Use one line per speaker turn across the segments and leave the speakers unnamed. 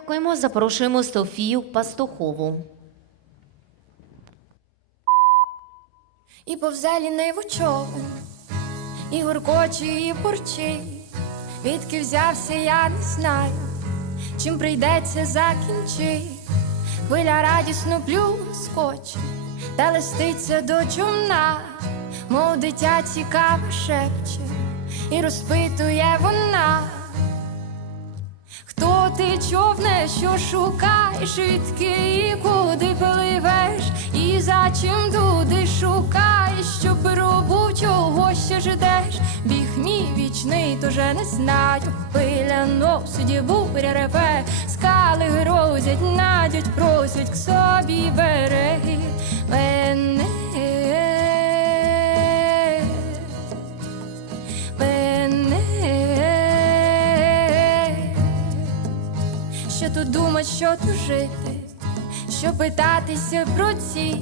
Дякуємо. Запрошуємо Софію Пастухову.
І повзе ліниву човен, і гуркоче, і бурчить. Відки взявся, я не знаю, чим прийдеться закінчить. Хвиля радісно плюскоче, та листиться до човна, мов дитя цікаво шепче, і розпитує вона. Що шукаєш, відки і куди пливеш, і за чим туди шукаєш, щоб пробув, чого ще ждеш, біг мій вічний, тоже не знаю. Пиля носиді буря реве, скали грозять, надять, просять к собі береги що тут думать, що тут жити, що питатися про ціль,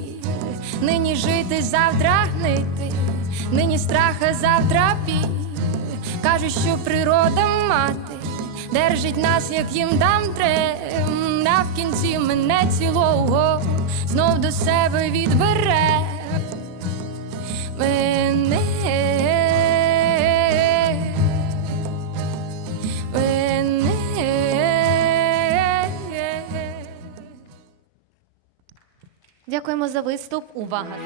нині жити, завтра гнити, нині страха, завтра біль. Кажуть, що природа мати держить нас, як їм дам трем, а в кінці мене цілого знов до себе відбере
Дякуємо за виступ. Увага!